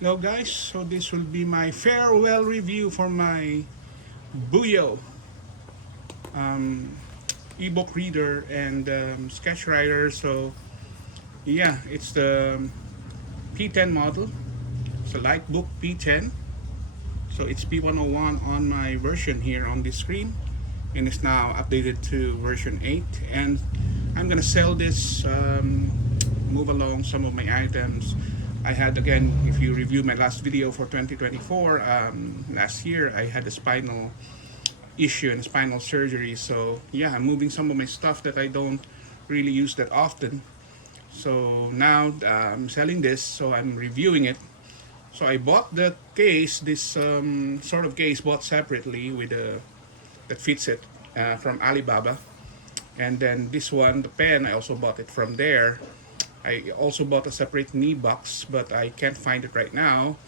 Hello guys, so this will be my farewell review for my BOYUE um, ebook reader and sketch writer. So yeah, it's the P10 model. It's a Likebook P10. So it's P101 on my version here on this screen, and it's now updated to version 8. And I'm gonna sell this, move along some of my items. I had, again, if you reviewed my last video for 2024, last year I had a spinal issue and spinal surgery. So yeah, I'm moving some of my stuff that I don't really use that often. So now I'm selling this, so I'm reviewing it. So I bought the case, this sort of case bought separately with a that fits it from Alibaba. And then this one, the pen, I also bought it from there. I also bought a separate knee box, but I can't find it right now.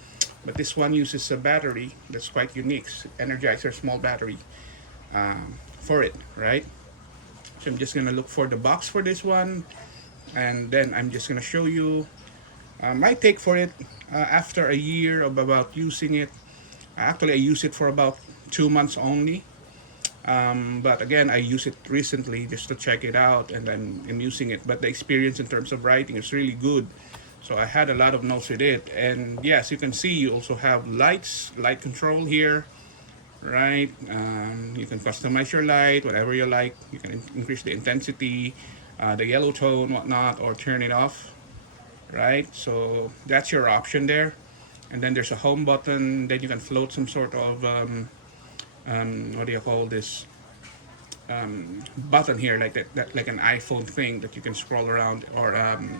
But this one uses a battery that's quite unique, Energizer small battery for it, right? So I'm just gonna look for the box for this one, and then I'm just gonna show you my take for it after a year of about using it. Actually, I use it for about 2 months only. But again, I use it recently just to check it out, and I'm using it. But the experience in terms of writing is really good. So I had a lot of notes with it. And yes, you can see you also have light control here, right? You can customize your light, whatever you like. You can increase the intensity, the yellow tone, whatnot, or turn it off, right? So that's your option there. And then there's a home button. Then you can float some sort of what do you call this button here, like that, like an iPhone thing that you can scroll around, or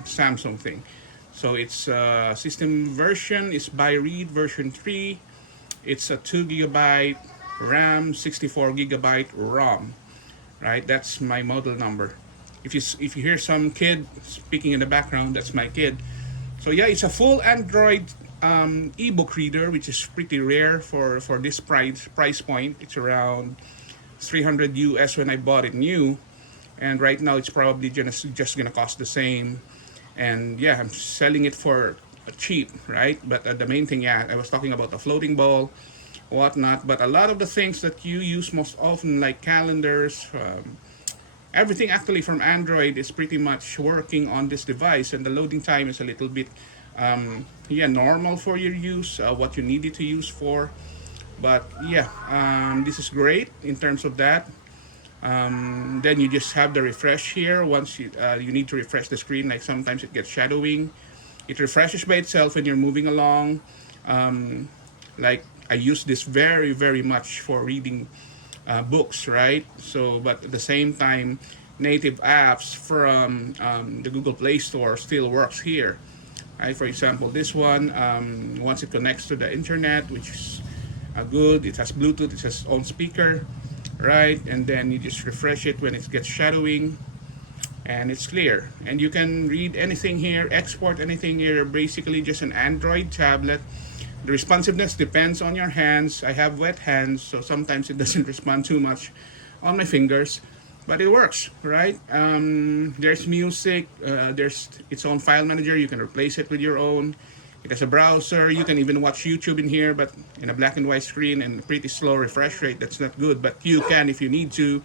Samsung thing. So it's system version is by read version 3. It's a 2 GB RAM, 64 GB ROM, right? That's my model number. If you hear some kid speaking in the background, that's my kid. So yeah, it's a full Android ebook reader, which is pretty rare for this price point. It's around 300 US when I bought it new, and right now it's probably just gonna cost the same. And yeah, I'm selling it for cheap, right? But the main thing, yeah, I was talking about the floating ball, whatnot. But a lot of the things that you use most often, like calendars, everything actually from Android is pretty much working on this device, and the loading time is a little bit yeah, normal for your use, what you need it to use for. But yeah, this is great in terms of that. Then you just have the refresh here. Once you need to refresh the screen, like sometimes it gets shadowing, it refreshes by itself when you're moving along. Like I use this very much for reading books, right? So but at the same time, native apps from the Google Play Store still works here, right? For example, this one, once it connects to the internet, which is good, it has Bluetooth, it has own speaker, right? And then you just refresh it when it gets shadowing, and it's clear. And you can read anything here, export anything here. Basically just an Android tablet. The responsiveness depends on your hands. I have wet hands, so sometimes it doesn't respond too much on my fingers, but it works, right? There's music, there's its own file manager. You can replace it with your own. It has a browser. You can even watch YouTube in here, but in a black and white screen and pretty slow refresh rate. That's not good, but you can if you need to.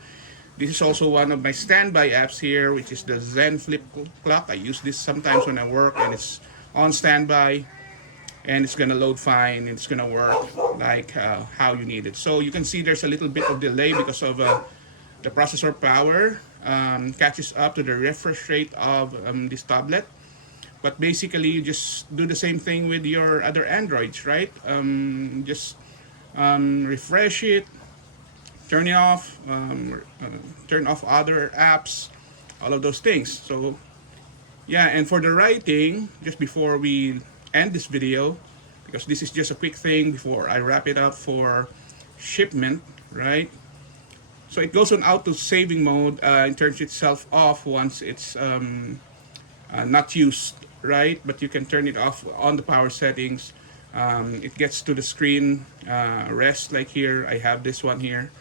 This is also one of my standby apps here, which is the Zen Flip Clock. I use this sometimes when I work, and it's on standby, and it's gonna load fine, and it's gonna work like how you need it. So you can see there's a little bit of delay because of the processor power catches up to the refresh rate of this tablet. But basically, you just do the same thing with your other Androids, right? Just refresh it, turn it off, turn off other apps, all of those things. So yeah, and for the writing, just before we end this video, because this is just a quick thing before I wrap it up for shipment, right? So it goes on auto saving mode. It turns itself off once it's not used, right? But you can turn it off on the power settings. It gets to the screen rest, like here. I have this one here,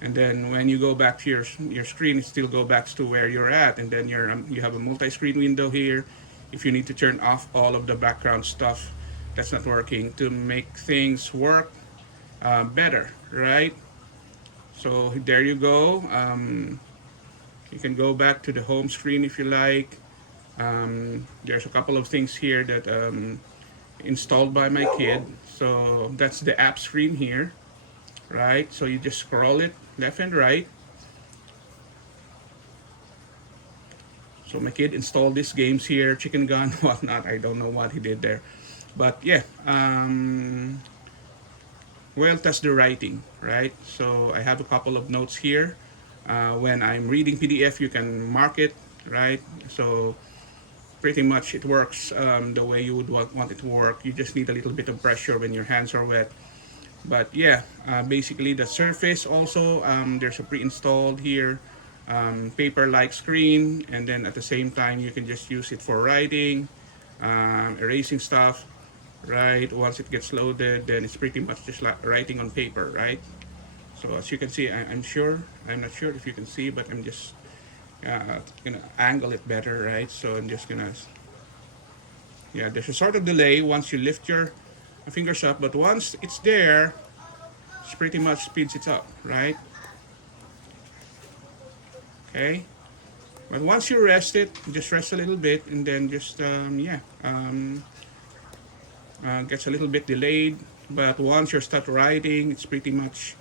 and then when you go back to your screen, it still go back to where you're at, and then you have a multi-screen window here. If you need to turn off all of the background stuff, that's not working, to make things work better, right? So there you go. You can go back to the home screen if you like. There's a couple of things here that installed by my kid. So that's the app screen here, right? So you just scroll it left and right. So my kid installed these games here, Chicken Gun, whatnot. I don't know what he did there. But yeah, well, that's the writing, right? So I have a couple of notes here. When I'm reading PDF, you can mark it, right? So pretty much it works the way you would want it to work. You just need a little bit of pressure when your hands are wet. But yeah, basically the surface also, there's a pre-installed here paper-like screen, and then at the same time you can just use it for writing, erasing stuff, right? Once it gets loaded, then it's pretty much just like writing on paper, right? So as you can see, I'm not sure if you can see, but I'm just gonna angle it better, right? So I'm just gonna, yeah, there's a sort of delay once you lift your fingers up, but once it's there, it's pretty much speeds it up, right? Okay, but once you rest it, just rest a little bit, and then just gets a little bit delayed. But once you start writing, it's pretty much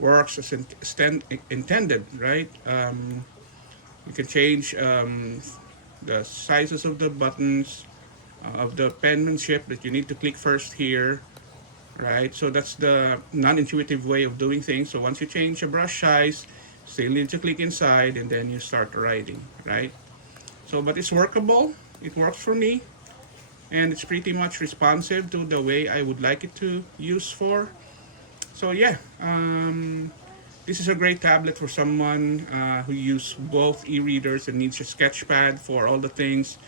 works as intended, right? You can change the sizes of the buttons, of the penmanship that you need to click first here, right? So that's the non-intuitive way of doing things. So once you change the brush size, still need to click inside, and then you start writing, right? So, but it's workable. It works for me, and it's pretty much responsive to the way I would like it to use for. So yeah, this is a great tablet for someone who uses both e-readers and needs a sketchpad for all the things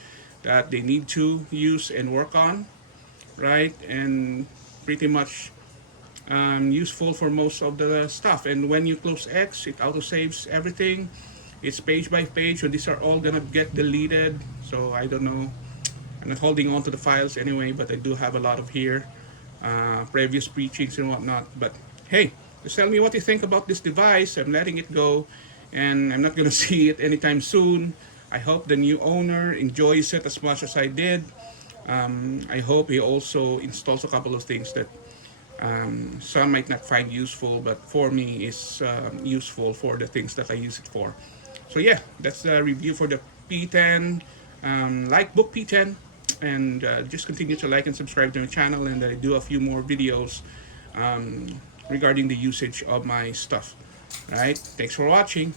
that they need to use and work on, right? And pretty much useful for most of the stuff. And when you close X, it auto-saves everything. It's page by page, so these are all gonna get deleted. So I don't know, I'm not holding on to the files anyway, but I do have a lot of here, previous preachings and whatnot. But hey, just tell me what you think about this device. I'm letting it go, and I'm not gonna see it anytime soon. I hope the new owner enjoys it as much as I did. I hope he also installs a couple of things that some might not find useful, but for me is useful for the things that I use it for. So yeah, that's the review for the P10, Likebook P10, and just continue to like and subscribe to my channel, and I do a few more videos regarding the usage of my stuff. All right, thanks for watching.